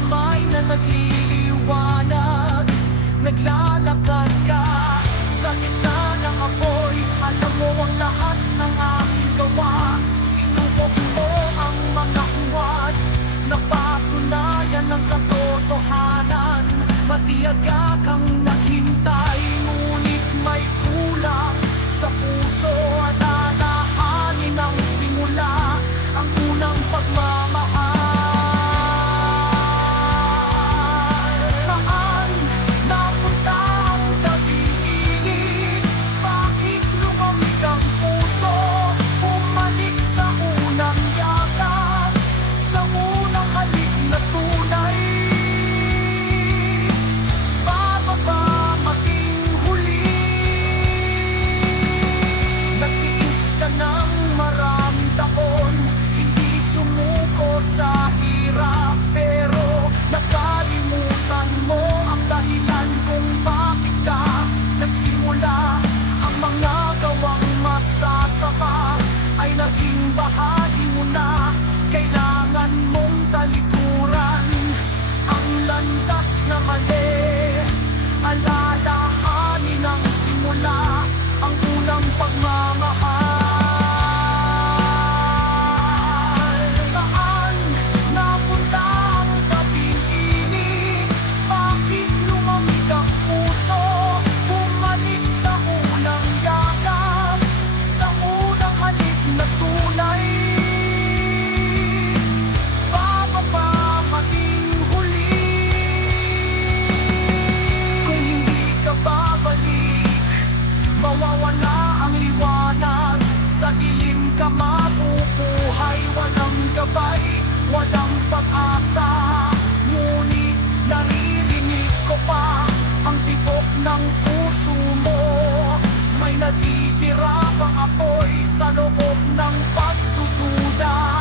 kamay na nagliliwanag. Naglalang nagsimula Ang mga gawang masasama Ay naging bahagi mo na. Kailangan mong talikuran Ang landas na mali. Alalahanin ang simula Ang unang pagmamahal. pag-asa Ngunit naririnig ko pa Ang tibok ng puso mo. May natitira pang apoy Sa loob ng pagtutunan